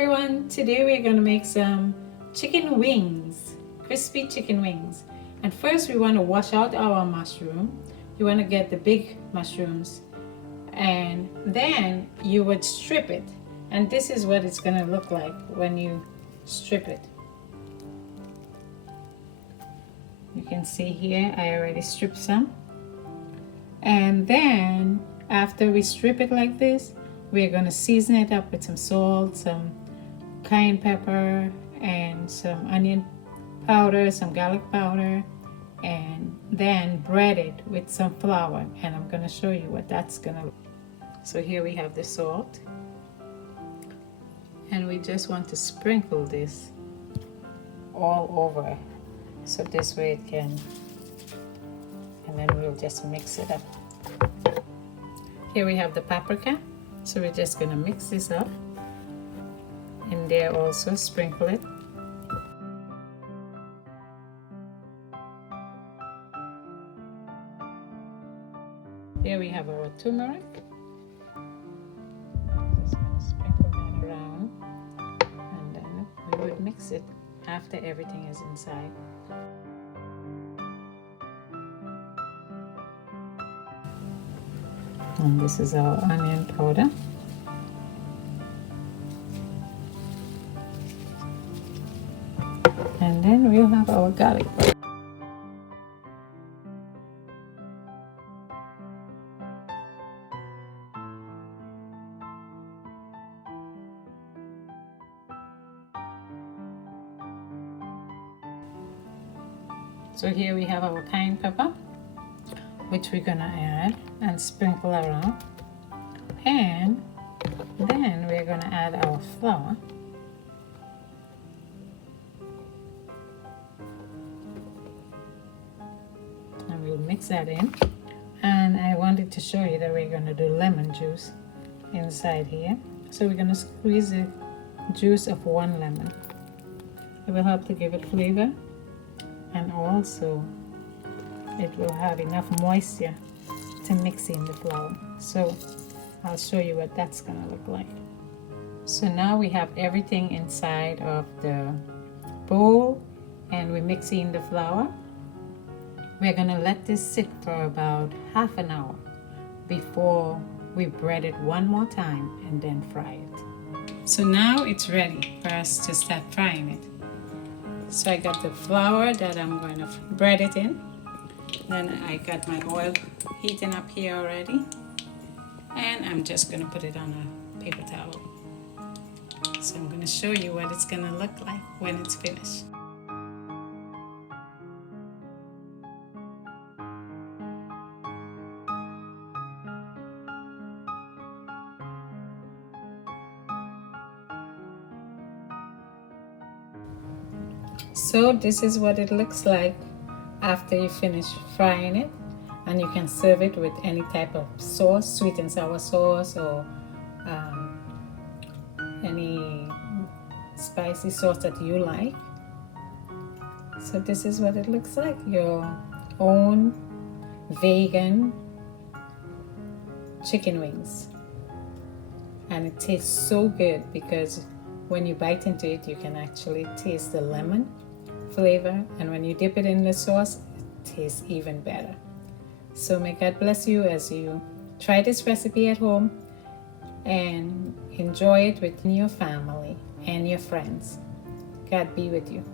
everyone, today we're going to make some chicken wings, crispy chicken wings. And first we want to wash out our mushroom. You want to get the big mushrooms and then you would strip it. And this is what it's going to look like when you strip it. You can see here I already stripped some. And then after we strip it like this, we're going to season it up with some salt, some cayenne pepper, and some onion powder, some garlic powder, and then bread it with some flour. And I'm going to show you what that's going to look like. So here we have the salt. And we just want to sprinkle this all over. So this way it can, and then we'll just mix it up. Here we have the paprika. So we're just going to mix this up, and there also sprinkle it. Here we have our turmeric. Just going to sprinkle that around, and then we would mix it after everything is inside. And this is our onion powder. And then we'll have our garlic powder. So here we have our cayenne pepper, which we're gonna add and sprinkle around, and then we're gonna add our flour, and we'll mix that in. And I wanted to show you that we're gonna do lemon juice inside here. So we're gonna squeeze the juice of one lemon. It will help to give it flavor, and also it will have enough moisture to mix in the flour. So I'll show you what that's gonna look like. So now we have everything inside of the bowl, and we're mixing the flour. We're gonna let this sit for about half an hour before we bread it one more time and then fry it. So now it's ready for us to start frying it. So I got the flour that I'm going to bread it in. Then I got my oil heating up here already, and I'm just going to put it on a paper towel. So I'm going to show you what it's going to look like when it's finished. So this is what it looks like after you finish frying it, and you can serve it with any type of sauce, sweet and sour sauce, or any spicy sauce that you like. So this is what it looks like, your own vegan chicken wings. And it tastes so good because when you bite into it, you can actually taste the lemon flavor, and when you dip it in the sauce, it tastes even better. So may God bless you as you try this recipe at home and enjoy it with your family and your friends. God be with you.